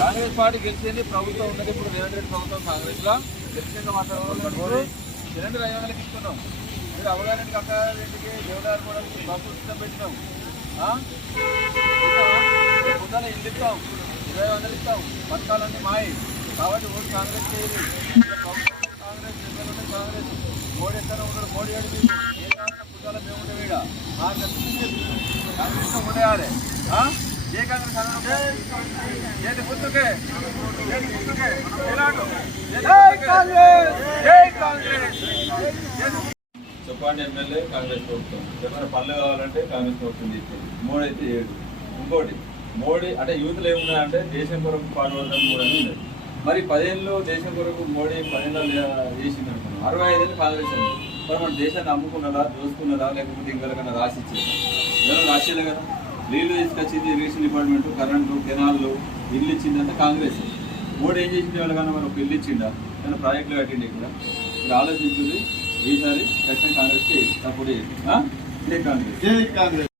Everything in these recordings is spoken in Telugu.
కాంగ్రెస్ పార్టీ గెలిచింది, ప్రభుత్వం ఉన్నది ఇప్పుడు రేవంత్ రెడ్డి ప్రభుత్వం. కాంగ్రెస్లో గెలిచింది మాట్లాడుకోవాలి. సిలిండర్ 500కి ఇస్తున్నాం. మీరు అవగారెడ్డికి అక్కారెడ్డికి దేవుడారు కూడా బస్సు ఉచితం పెట్టినాం. పొద్దున ఇల్లు ఇస్తాం, 20,000 ఇస్తాం. పథకాలన్నీ మాయి కాబట్టి ఓటు కాంగ్రెస్ చేయాలి. కాంగ్రెస్ కాంగ్రెస్ మోడీ ఎక్కడ ఉన్నాడు, మోడీ అడిగి ఏ కావాలన్నా పుట్టాల మేము ఉండే వీడ కాంగ్రెస్ ఉండేయాలి. ఏ కాంగ్రెస్ ఏది గుర్తుకే చెప్పండి. ఎమ్మెల్యే కాంగ్రెస్ ప్రభుత్వం, ఏమైనా పనులు కావాలంటే కాంగ్రెస్ ప్రభుత్వం చేసేది. మోడీ అయితే 7. ఇంకోటి మోడీ అంటే యూత్లో ఏమున్నాయంటే దేశం కొరకు పాటుపడడం కూడా అని ఉన్నది. మరి 10 ఏళ్ళు దేశం కొరకు మోడీ 10 ఏళ్ళు చేసింది అనుకున్నాం. 65 ఏళ్ళు కాంగ్రెస్ ఉంది. మరి మన దేశాన్ని అమ్ముకున్నదా, దోసుకున్నదా, లేకపోతే ఇంకెవరికైనా రాసిచ్చిందా? ఎవరైనా రాసేదే కదా. నీళ్లు తీసుకొచ్చింది ఇరిగేషన్ డిపార్ట్మెంట్, కరెంటు, కెనాళ్ళు, ఇల్లు ఇచ్చిందంటే కాంగ్రెస్. మోడీ ఏం చేసింది వాళ్ళకన్నా? మరి ఒక ఇల్లు ఇచ్చిండా, ఏమైనా ప్రాజెక్టులు కట్టిండి? ఇక్కడ మీరు ఆలోచించుది. ఈసారి ఖచ్చితంగా కాంగ్రెస్కి సపోర్ట్ చేయండి. జై కాంగ్రెస్, జై కాంగ్రెస్.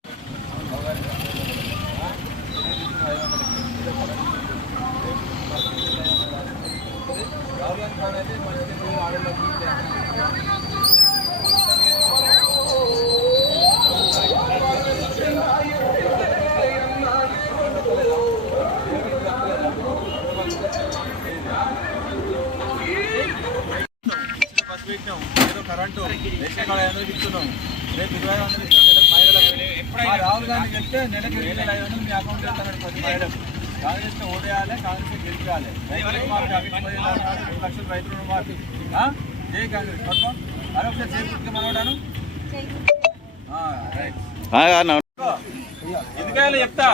ఏదో కరెంటు రేషన్ కార్డు 500 ఇస్తున్నాం, రేపు 20,000 ఇస్తాం మహిళలకు. రాహుల్ గాంధీ చెప్తే నెలకు 2,500 మీ అకౌంట్ వెళ్తామని 10 మహిళలకు. కాంగ్రెస్లో ఓడేయాలి, కాంగ్రెస్ గెలిపించాలి. 2 లక్షలు రైతు రుణమాఫీ. జై కాంగ్రెస్. పట్టుకో మరొకసారి చేకూర్చుకే మనోడాను. ఎందుకైనా చెప్తా,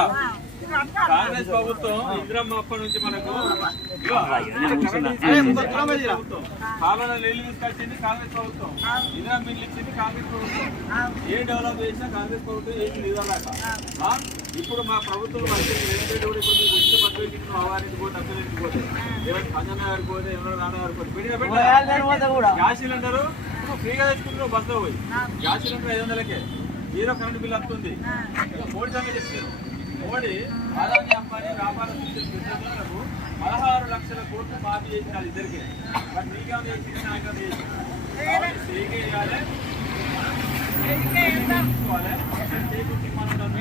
కాంగ్రెస్ ప్రభుత్వం ఇందిరమ్మ అప్పటి నుంచి మనకు పాలన నీళ్లు తీసుకొచ్చింది కాంగ్రెస్ ప్రభుత్వం, ఇందిరమ్మ బిల్లు ఇచ్చింది కాంగ్రెస్ ప్రభుత్వం. ఏ డెవలప్ చేసినా కాంగ్రెస్ ప్రభుత్వం చేసింది ఇవ్వాలట. ఇప్పుడు మా ప్రభుత్వం అవారికి పోతే అక్కడికి పోతే ఎవరికి పంజన్న గారికి పోతే ఎవరో నాన్నగారికి పోతే గ్యాస్ సిలిండర్ ఫ్రీగా తెచ్చుకుంటున్నావు. బస్సులో పోయి గ్యాస్ సిలిండర్ 500కే 0 కరెంట్ బిల్ వస్తుంది. మోడీ సంగతి చెప్తారు. మోడీ అదాని అంబానీ వ్యాపార బిజినెస్లకు 16 లక్షల కోట్లు మాఫీ చేసినారు ఇద్దరికి. బట్ నీకేమైనా చేసింది, నాకేమైనా చేసింది. చేయాలి, చేకూర్చి మనం